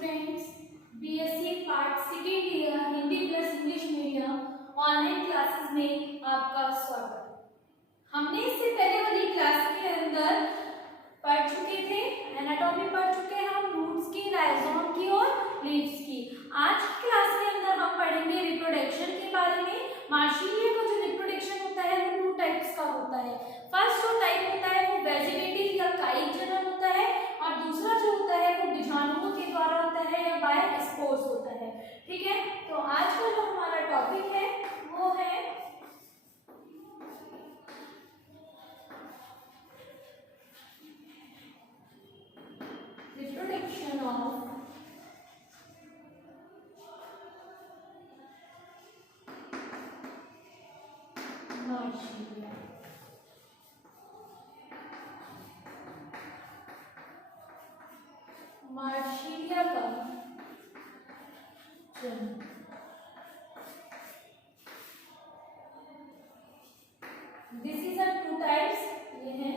Students, BSc part second year Hindi plus English medium online classes में आपका स्वागत। हमने इससे पहले वाली क्लास के अंदर पढ़ चुके थे, एनाटॉमी पढ़ चुके हैं हम, रूट्स की, राइजोम की और लीव्स की। आज की क्लास के अंदर हम पढ़ेंगे रिप्रोडक्शन के बारे में। मार्शीलिया का जो रिप्रोडक्शन होता है वो 2 टाइप्स का होता है। फर्स्ट जो टाइप होता है वो वेजिटेटिव या कायिक जनन होता है, और दूसरा जो होता है वो बीजाणुओं के द्वारा होता है या बाय स्पोर्स होता है। ठीक है, तो आज का जो हमारा टॉपिक है वो है रिप्रोडक्शन ऑफ मार्शीलिया। मार्शीलिया का जन्म। दिस इज 2 टाइप्स, ये है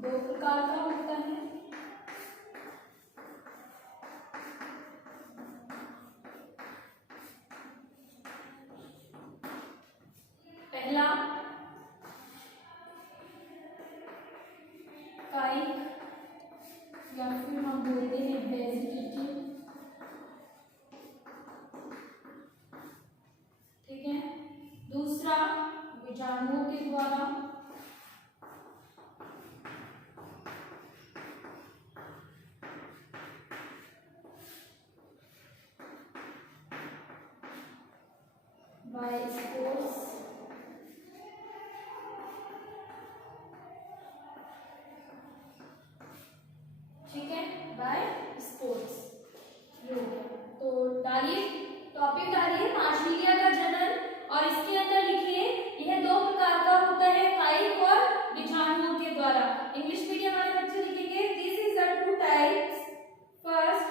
2 प्रकार का होता है। पहला कायिक या फिर हम बोलते हैं वेजिटेटिव। ठीक है, दूसरा बीजाणुओं के द्वारा, बाय स्पोर्स। ठीक है, बाय स्पोर्ट्स। तो डालिए, टॉपिक डालिए मार्शीलिया का जनन, और इसके अंदर लिखिए यह 2 प्रकार का होता है, कायिक और बीजाणुओं के द्वारा। इंग्लिश मीडियम वाले बच्चे लिखेंगे this is 2 types, first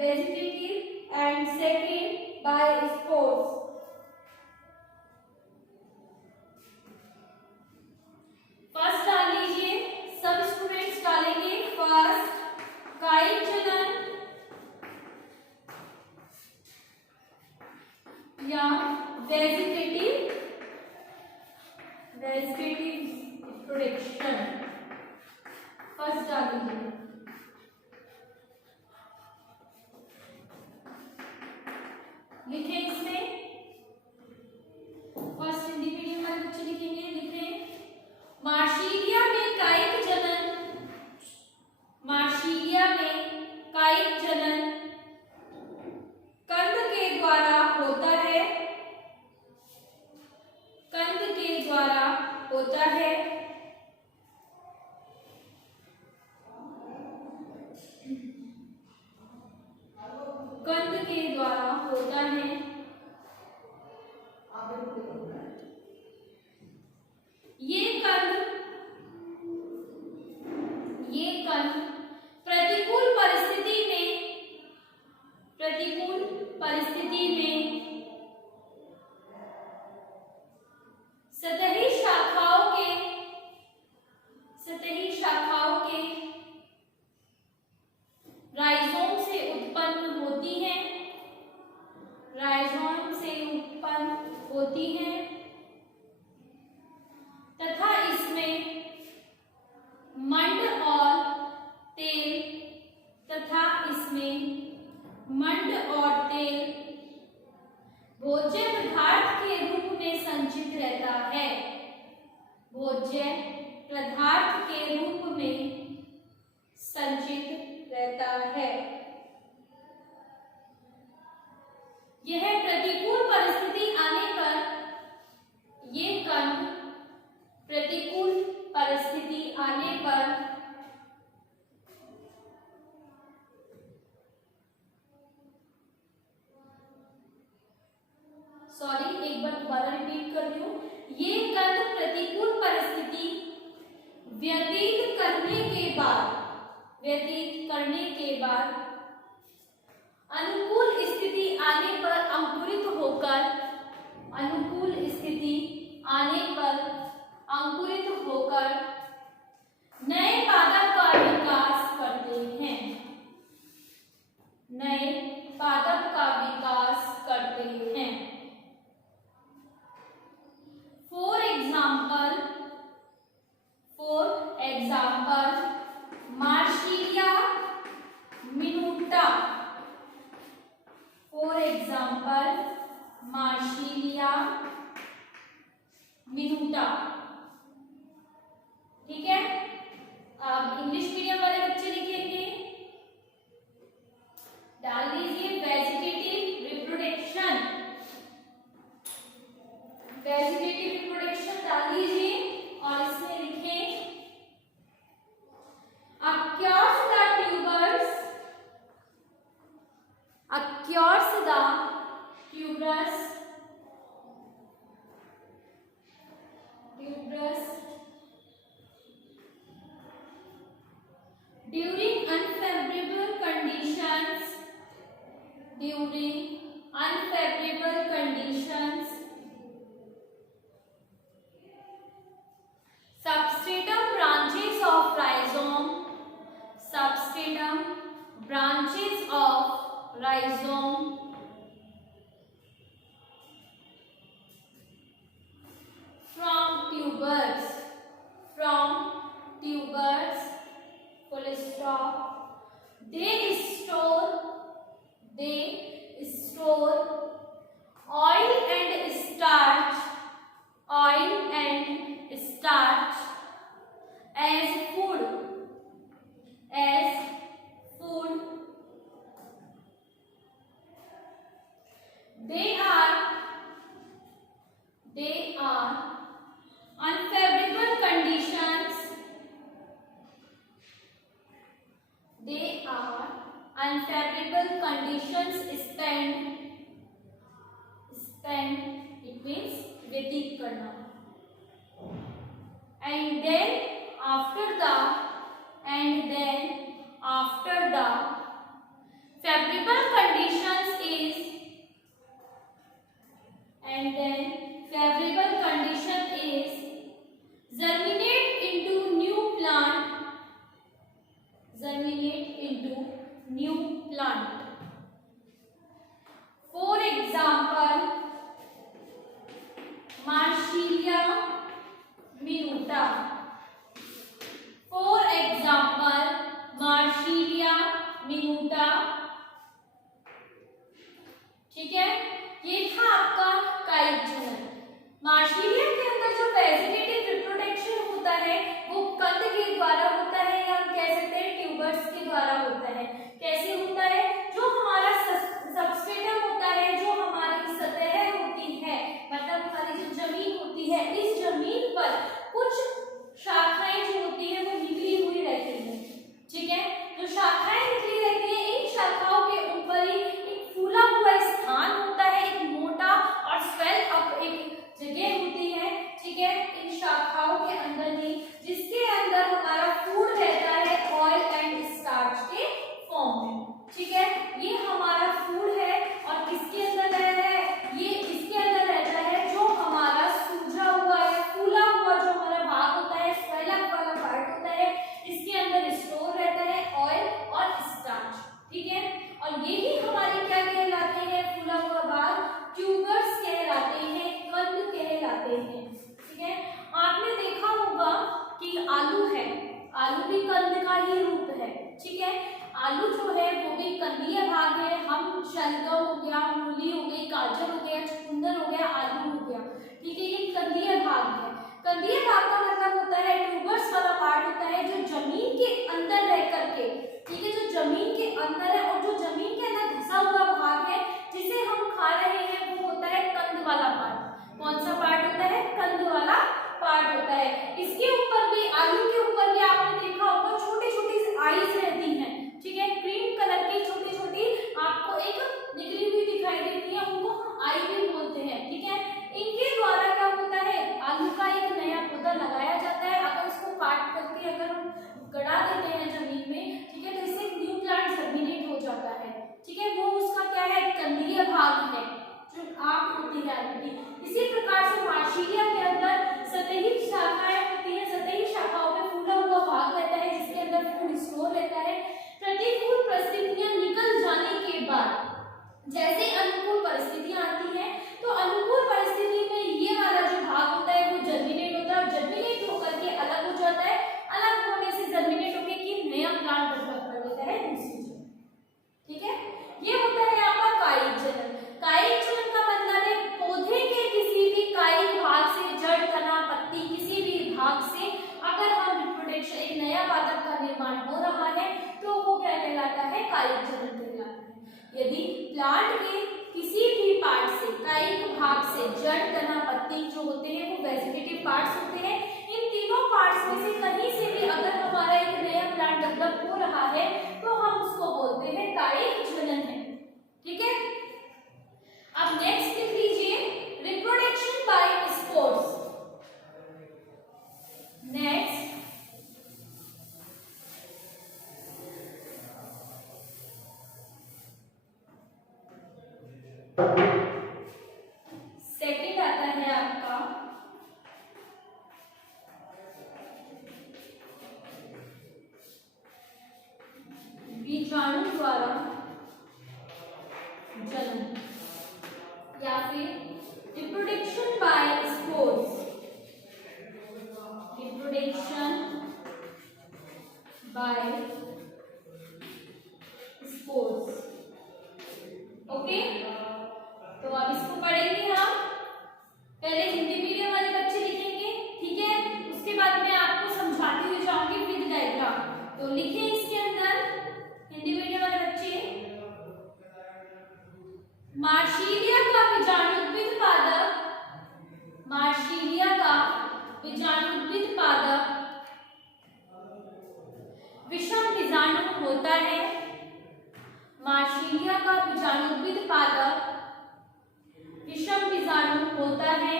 vegetative and second by spores. First डाल लीजिए, सब स्टूडेंट्स डालेंगे फर्स्ट कायिक जनन या वेजिटेटिव रिप्रोडक्शन। फर्स्ट डालेंगे। लिखें इसमें, फर्स्ट हिंदी मीडियम वाले बच्चे लिखेंगे, लिखें मार्शीलिया में कायिक जनन। मार्शीलिया में कायिक जनन कंद के द्वारा होता है, कंद के द्वारा होता है। कंद के द्वारा होता है। ये कंद प्रतिकूल परिस्थिति में सतही शाखाओं के राइजोम से उत्पन्न होती हैं, तथा इसमें मंड और तेल भोज्य पदार्थ के रूप में संचित रहता है। भोज्य पदार्थ के रूप में संचित रहता है। यह प्रतिकूल परिस्थिति आने पर, ये कंद प्रतिकूल परिस्थिति आने पर एक बार दोबारा रिपीट कर रही हूँ, ये कंद प्रतिकूल परिस्थिति व्यतीत करने के बाद अनुकूल स्थिति आने पर अंकुरित होकर नए पादप का विकास करते हैं। during unfavorable conditions. Substratum branches of rhizome. Substratum branches of rhizome from tubers. From tubers. Full stop. They store oil and starch. Oil and starch as food. They are unfavorable conditions. They are unfavorable conditions spent, it means व्यतीत करना. And then after the favorable conditions is germinate into new plant. For example, Marsilea minuta. ठीक है, ये था आपका कायिक जनन. Marsilea के अंदर जो वेजिटेटिव रिप्रोडक्शन होता है वो कंद के द्वारा होता है, या हम कह सकते हैं ट्यूबर्स के द्वारा होता है. कैसे होता है? जो हमारा सबस्ट्रेटम होता है, जो हमारी सतह होती है, मतलब हमारी जो जमीन होती है, इस जमीन पर कुछ शाखाएं जो होती है वो निकली हुई रहती है. ठीक है, जो शाखाएं निकली रहती है, इन शाखाओं के ऊपर ही एक फूला हुआ स्थान होता है, एक मोटा और स्वेल अप एक जगह होती है. ठीक है, इन शाखाओं के अंदर ही, जिसके अंदर हमारा फूड रहता है ऑयल एंड स्टार्च के फॉर्म में. ठीक है, ये हमारा फूड है. और किसके अंदर रहता है? ये इसके अंदर रहता है जो हमारा सूजा हुआ या फूला हुआ जो हमारा भाग होता है, स्वेल अप वाला पार्ट होता है, इसके अंदर स्टोर रहता है ऑयल और स्टार्च. ठीक है, और यही हमारे क्या कहलाते हैं? फूला हुआ भाग ट्यूबर्स कहलाते हैं, कंद कहलाते हैं. ठीक है, आपने देखा होगा कि आलू है, आलू भी कंद का ही रूप है. ठीक है, आलू जो है वो भी कंदीय भाग है. हम शलगम हो गया, मूली हो गई, गाजर हो गया, चुकंदर हो गया, आलू हो गया. ठीक है, ये कंदीय भाग है. कंदीय भाग का मतलब होता है ट्यूबर्स वाला पार्ट होता है जो जमीन के अंदर रह करके, ठीक है, जो जमीन के अंदर है और जो जमीन के अंदर धंसा हुआ भाग है जिसे हम खा रहे हैं, वो होता है कंद वाला पार्ट. कौन सा पार्ट होता है? कंद वाला पार्ट होता है. इसके ऊपर भी, आलू के ऊपर भी आपने देखा होगा छोटी छोटी आईज रहती हैं. ठीक है, क्रीम कलर की छोटी छोटी आपको एक निकली हुई दिखाई देती है, उनको हम आई भी बोलते हैं. ठीक है, इनके द्वारा क्या होता है? आलू का एक नया पौधा लगाया जाता है. अगर उसको काट करके अगर हम गड़ा देते हैं जमीन में, ठीक है, तो इससे न्यू प्लांट जर्मिनेट हो जाता है. ठीक है, वो उसका क्या है? कंदीय भाग है जो आप होती है आलू. इसी प्रकार से मार्सिलिया के अंदर सतही शाखाएं होती हैं. सतही शाखाओं में फूला हुआ भाग रहता है जिसके अंदर फूड स्टोर रहता है. प्रतिकूल परिस्थितियां निकल जाने के बाद जैसे अनुकूल परिस्थितियां आती हैं, तो अनुकूल परिस्थिति में ये वाला जो भाग होता है वो जर्मिनेट होता है और जर्मिनेट होकर के अलग हो जाता है. अलग होने से जर्मिनेट होकर के नया प्लांट डेवलप कर देता है दूसरी जगह. ठीक है, ये होता है आपका कायिक जनन. कायिक जनन का मतलब है पौधे के किसी भी कायिक भाग से, जड़, तना, पत्ती, किसी भी भाग से अगर हम रिप्रोडक्शन, एक नया पादप का निर्माण हो रहा है, तो वो क्या कहलाता है? कायिक जनन कहलाता है. यदि प्लांट के किसी भी पार्ट से, कायिक भाग से, जड़, तना, पत्ती जो होते हैं वो वेजिटेटिव पार्ट्स होते हैं. इन तीनों पार्ट्स में से कहीं से भी अगर हमारा एक नया प्लांट डेवलप हो रहा है तो हम उसको बोलते हैं कायिक जनन है. ठीक है, अब नेक्स्ट लिख लीजिए रिप्रोडक्शन बाय स्पोर्स. नेक्स्ट बीजाणु द्वारा जन्म या फिर reproduction by spores, reproduction by spores. Okay, तो अब इसको पढ़ेंगे हम। पहले हिंदी मीडियम वाले बच्चे लिखेंगे, ठीक है, उसके बाद मैं आपको समझाती हुई जाऊंगी विद डायग्राम। तो लिखे इसके अंदर हिंदी मीडियम वाले बच्चे, मार्शीलिया का बीजाणुद्भिद पादप, मार्शीलिया का बीजाणुद्भिद पादप विषम बीजाणु होता है। मार्शीलिया का बीजाणुद्भिद पादप विषम बीजाणु होता है।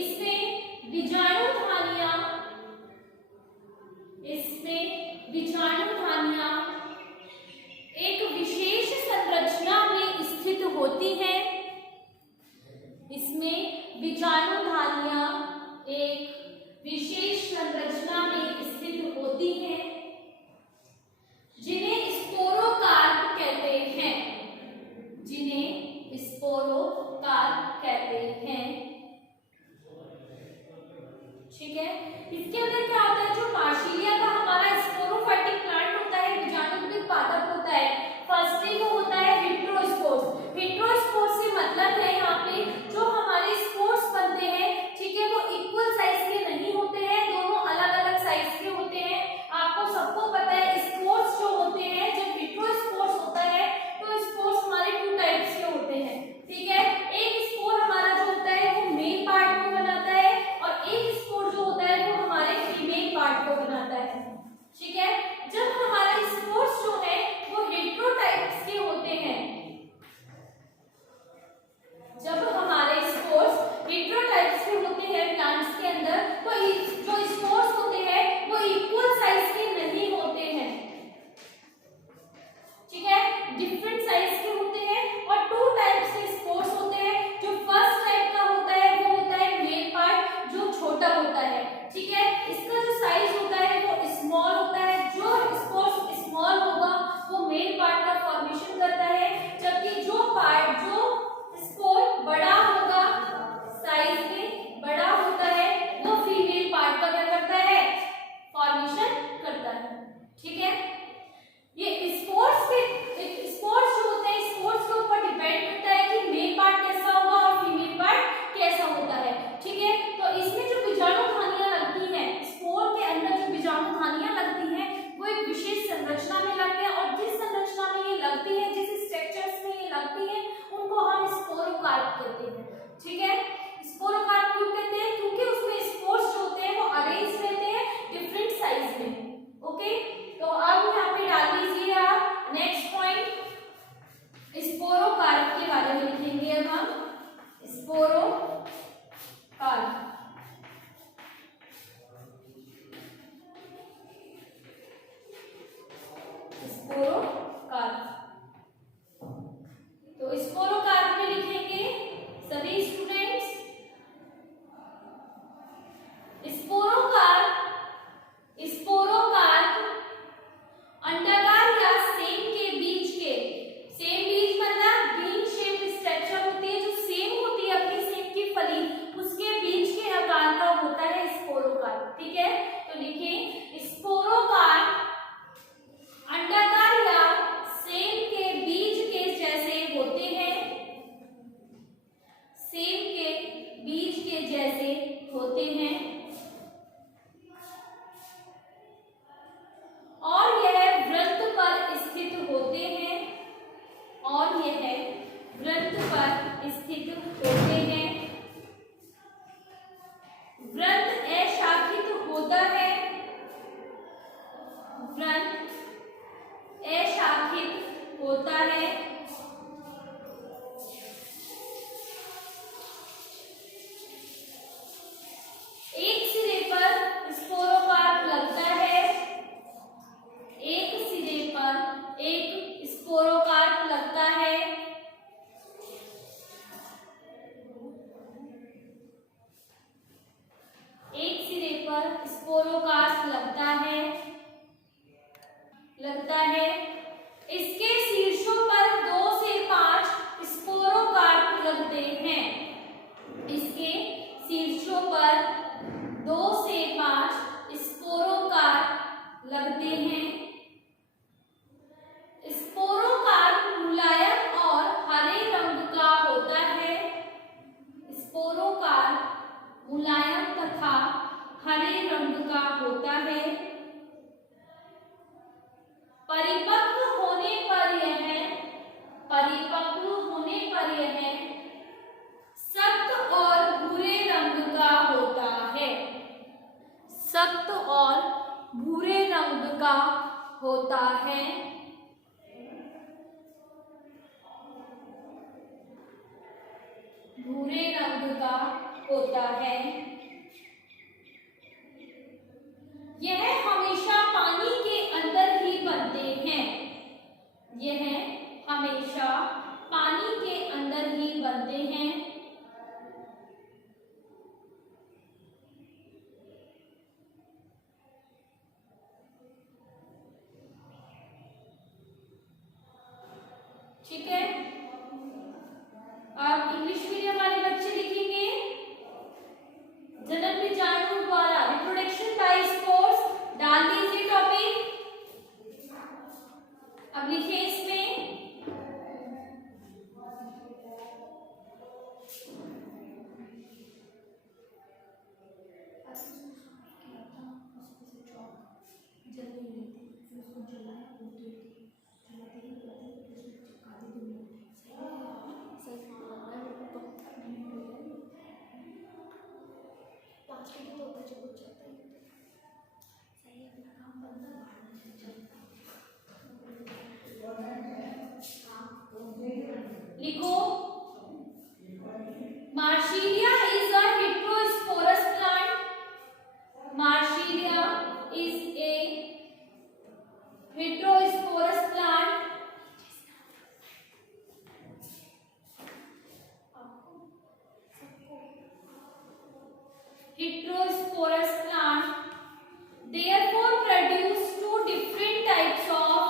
इसमें बीजाणु धानियां, इसमें बीजाणु धानियां एक विशेष संरचना में स्थित होती है। इसमें बीजाणु धानियां एक विशेष संरचना में स्थित होती हैं, जिन्हें स्पोरोकार्प कहते हैं, जिन्हें स्पोरोकार्प कहते हैं। ठीक है, इसके अंदर क्या होता है, जो मार्शीलिया का हमारा स्पोरोफाइटिक प्लांट होता है, बीजाणुद्भिद पादप होता है, फर्स्टली वो होता है हेटेरोस्पोर्स। हेटेरोस्पोर्स से मतलब है यहाँ पे जो हमारे स्पोर्स बनते हैं, ठीक है, वो इक्वल साइज के नहीं होते हैं, दोनों अलग अलग साइज के होते हैं। आपको सबको पता है स्पोर्स जो होते हैं, जब हेटेरोस्पोर्स होता है तो स्पोर्स हमारे 2 टाइप्स के होते हैं, ठीक है। एक स्पोर हमारा जो होता है वो मेल पार्ट को बनाता है और एक स्पोर जो होता है वो हमारे फीमेल पार्ट को बनाता है, ठीक है। जब हमारा स्पोर्स जो है वो हेटेरोटाइप्स के होते हैं, जब हमारे स्पोर्स हेटेरोटाइप्स के होते हैं प्लांट्स के अंदर, तो जो स्पोर्स होते हैं वो इक्वल साइज के नहीं होते हैं, ठीक है, डिफरेंट साइज के होते हैं। और 2 टाइप्स के स्पोर्स होते हैं। जो फर्स्ट टाइप का होता है वो होता है मेल पार्ट, जो छोटा होता है, ठीक है, इसका जो साइज होता है वो स्मॉल होता है। जो स्पोर्स स्मॉल होगा वो मेल पार्ट का फॉर्मेशन करता है, जबकि जो स्पोर बड़ा होगा, साइज में बड़ा होता है, वो फीमेल पार्ट का क्या करता है, फॉर्मेशन करता है, ठीक है। ये स्पोर्स जो होते हैं, स्पोर्स के ऊपर डिपेंड करता है कि मेल पार्ट कैसा होगा और फीमेल पार्ट कैसा होता है, ठीक है। तो इसमें जो बीजाणु धानियां लगती हैं, स्पोर के अंदर जो बीजाणु धानियां लगती हैं वो एक विशेष संरचना में लगती है, और जिस संरचना में ये लगती है, जिस स्ट्रक्चर्स में ये लगती है, उनको हम स्पोरोकार्प कहते हैं, ठीक है। स्पोरोकार्प क्यों कहते हैं, क्योंकि उसमें स्पोर्स जो होते हैं वो अरेंज रहते हैं डिफरेंट साइज में। ओके, तो अब यहाँ पे डाल दीजिए आप नेक्स्ट पॉइंट, स्पोरोकार्प के बारे में लिखेंगे। अब हम स्पोरोकार्प, स्पोरोकार्प, तो स्पोरोकार्प में लिखेंगे सभी स्टूडेंट्स, स्पोरोकार्प अंडाकार या सेम के बीच के, सेम बीज मतलब बीन शेप स्ट्रक्चर होती है, जो सेम होती है अपनी सेम की फली, उसके बीच के आकार का होता है स्पोरोकार्प, ठीक है। तो लिखें स्पोरोकार्प अंडाकार या सेम के बीज के जैसे होते हैं, सेम के बीज के जैसे होते हैं, और यह वृत्त पर स्थित होते हैं, और यह वृत्त पर स्थित होते हैं। वृत्त अशाखित होता है, पर स्पोरोकार्प लगता है। इसके शीर्षों पर 2 से 5 स्पोरोकार्प लगते हैं। इसके शीर्षों पर 2 से 5 स्पोरोकार्प लगते हैं। स्पोरोकार्प मुलायम और हरे रंग का होता है। स्पोरोकार्प मुलायम तथा हरे रंग का होता है। परिपक्व होने पर यह सख्त और भूरे रंग का होता है। सख्त और भूरे रंग का होता है। भूरे रंग का होता है। यह हमेशा पानी के अंदर ही बनते हैं। यह हमेशा पानी के अंदर ही बनते हैं। ठीक है, अब इंग्लिश मीडियम वाले बच्चे लिखेंगे जनरल बीजाणु द्वारा रिप्रोडक्शन बाय स्पोर्स। डाल दीजिए टॉपिक। अब लिखिए इसमें लिखो Marsilea is a heterosporous plant. Marsilea is a heterosporous plant. Heterosporous plant therefore produce 2 different types of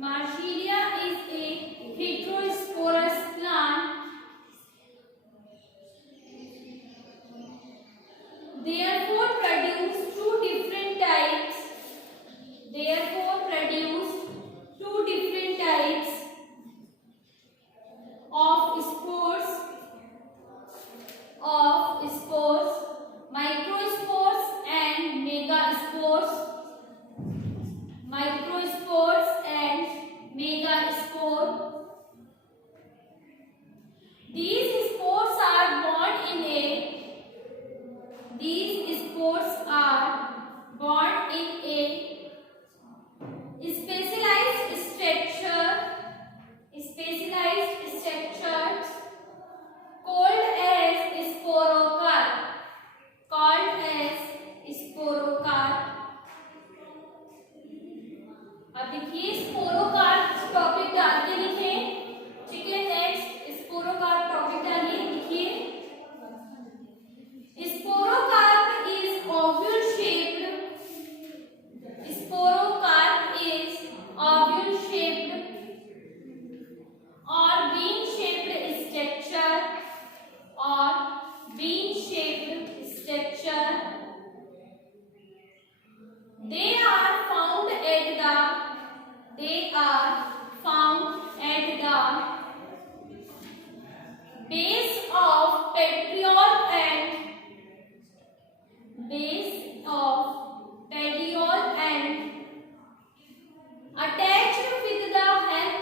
Marsilia is a heterosporous plant. Therefore produce 2 different types. Therefore produce 2 different types of spores. Microspores and megaspores. Microspores and megaspore. These spores are born in a specialized structure called as sporocarp. अब देखिए स्पोरोकार्प topic डाल के लिखें। ठीक है, next स्पोरोकार्प topic डालिए। लिखिए sporocarp is ovule shaped. Sporocarp is ovule shaped और bean shaped structure They are found at the base of petiole and attached with the help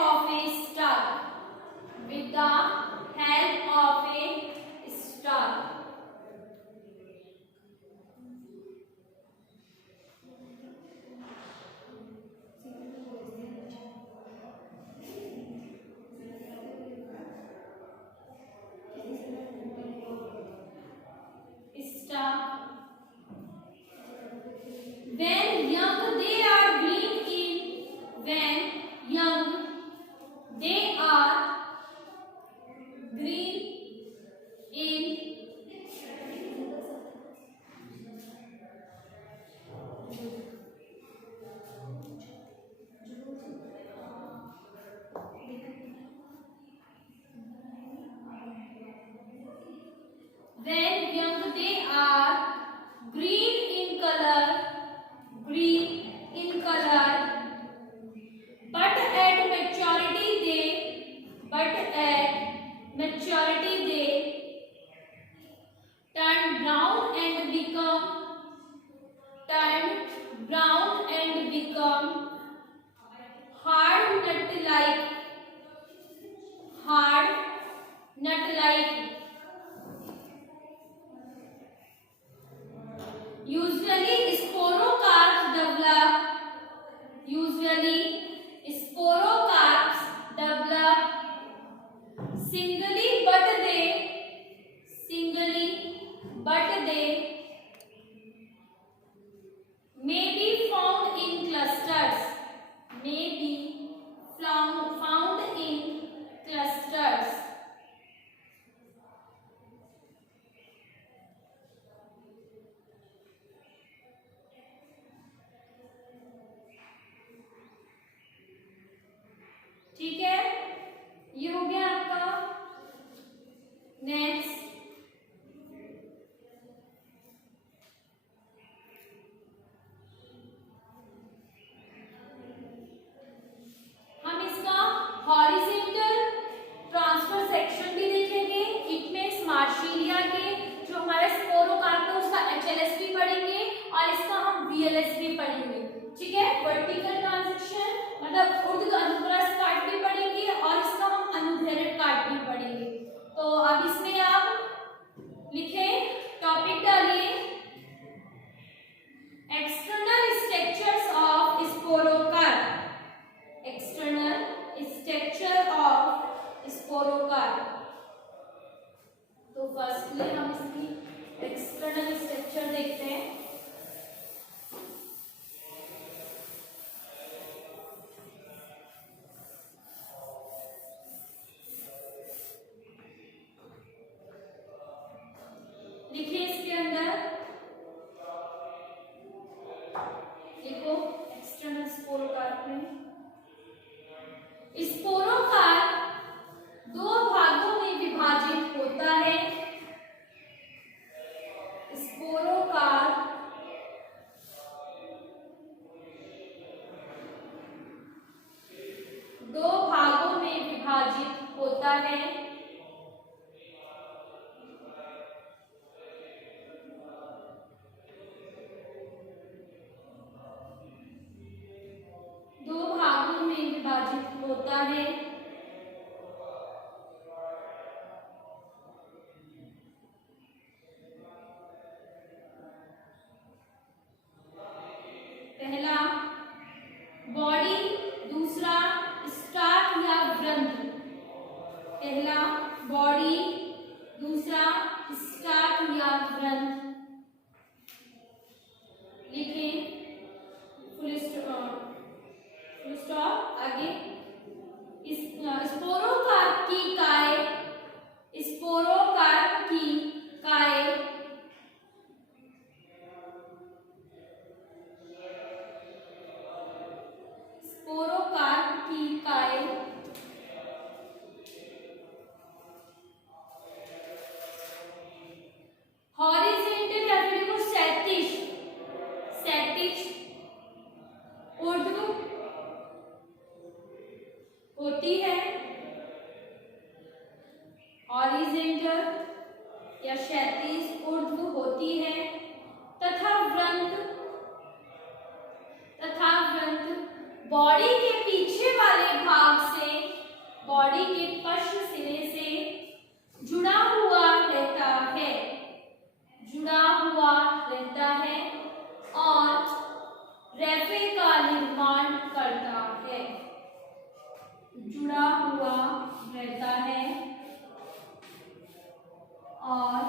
of a star. When young they are green in color, but at maturity they turn brown and become hard nut like. Usually sporocarps develop singly, but they may be found in clusters. ठीक है, ये हो गया आपका। Next हम इसका horizontal transfer section भी देखेंगे। इट मींस मार्शीलिया के जो हमारे स्पोरोकार्प है उसका एचएलएस पढ़ेंगे और इसका हम वीएलएस भी पढ़ेंगे। ठीक है, वर्टिकल ट्रांजिशन मतलब ऊर्ध्व अनुप्रस्थ काट भी पढ़ेंगे और इसका हम अनुदैर्घ्य काट भी पढ़ेंगे। तो अब इसमें आप लिखें, टॉपिक डालिए external structures of sporocarp. External structure of sporocarp. तो फर्स्टली हम इसकी एक्सटर्नल स्ट्रक्चर देखते हैं। लिखिए इसके अंदर, देखो एक्सटर्नल स्पोरोकार्प में स्पोरोकार्प दो भागों में विभाजित होता है। स्पोरोकार्प दो भागों में विभाजित होता है। होता है। पहला बॉडी, दूसरा स्टार्क या वृंत। पहला बॉडी, दूसरा स्टार्क या वृंत। लिखें फुल स्टॉप। आगे स्पोरोकार्प की काय, स्पोरोकार्प की काय स्पोरोकार्प की काय हॉरिजॉन्टल या फिर वो क्षैतिज ऊर्ध्व होती है। हॉरिजॉन्टल या क्षैतिज ऊर्ध्व होती है तथा वृंत बॉडी के पीछे वाले भाग से, बॉडी के पश्च सिरे से जुड़ा हुआ रहता है और रेफे का निर्माण करता है। जुड़ा हुआ रहता है और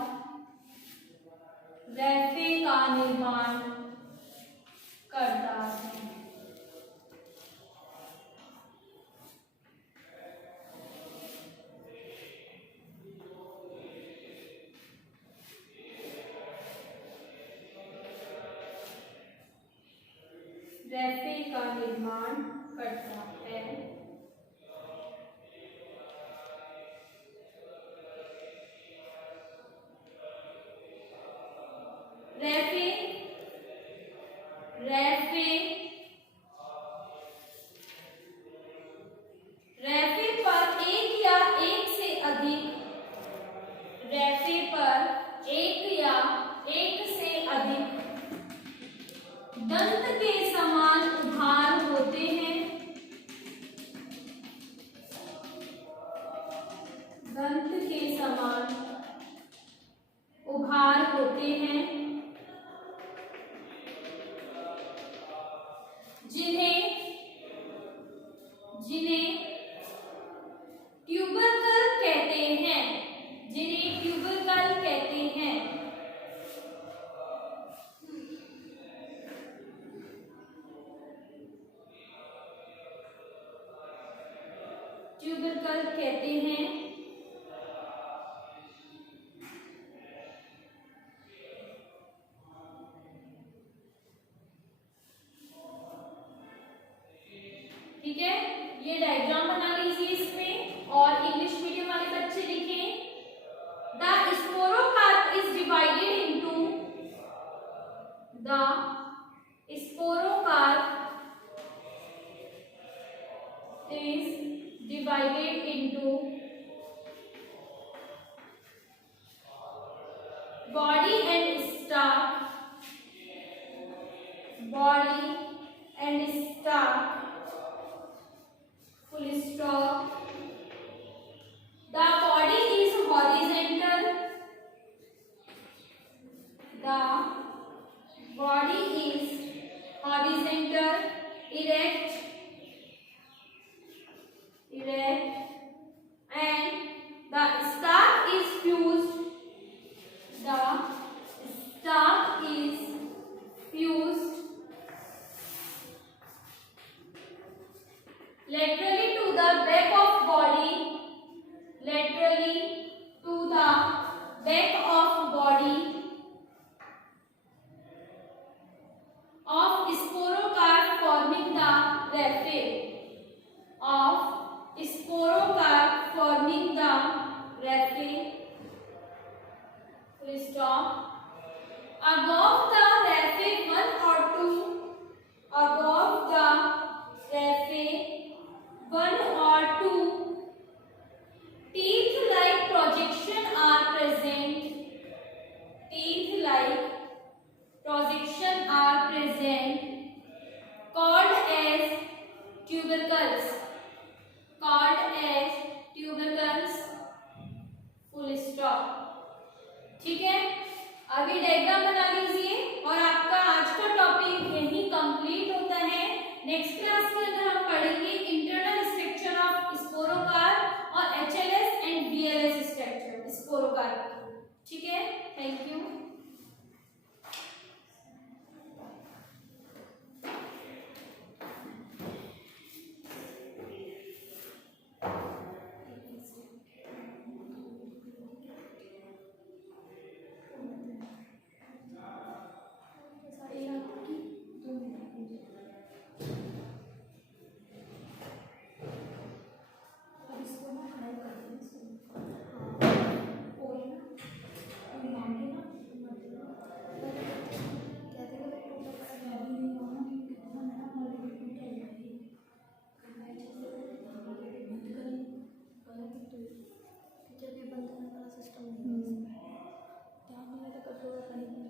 रेफे का निर्माण करता है। रेफे का निर्माण करता है। रैफे, रैफे, रैफे पर एक या एक से अधिक, रैफे पर एक या एक से अधिक दंत के समान उभार होते हैं, दंत के समान उभार होते हैं, जिन्हें ट्यूबरकल कहते हैं, जिन्हें ट्यूबरकल कहते हैं। ट्यूबरकल कहते हैं। ठीक है, ये डायग्राम बना लीजिए इसमें और इंग्लिश मीडियम वाले बच्चे लिखें। The sporocarp is divided into, the sporocarp is divided into body and stalk, body and stalk, full stop. The body is horizontal, the body is horizontal, erect, and the stalk is fused, the stalk is fused laterally to the back of body, laterally to the back of body of sporocarp forming the raphe, of sporocarp forming the raphe, full stop. Above the raphe one or two, above the raphe one or two teeth-like projection are present, teeth-like projection are present, called as tubercles, called as tubercles, full stop. ठीक है, अभी diagram बना लीजिए और आपका आज का topic यही कंप्लीट होता है। नेक्स्ट क्लास के अंदर हम पढ़ेंगे इंटरनल स्ट्रक्चर ऑफ स्पोरोकार्प और एचएलएस एंड बीएलएस स्ट्रक्चर स्पोरोकार्प। ठीक है, थैंक यू। सिस्टम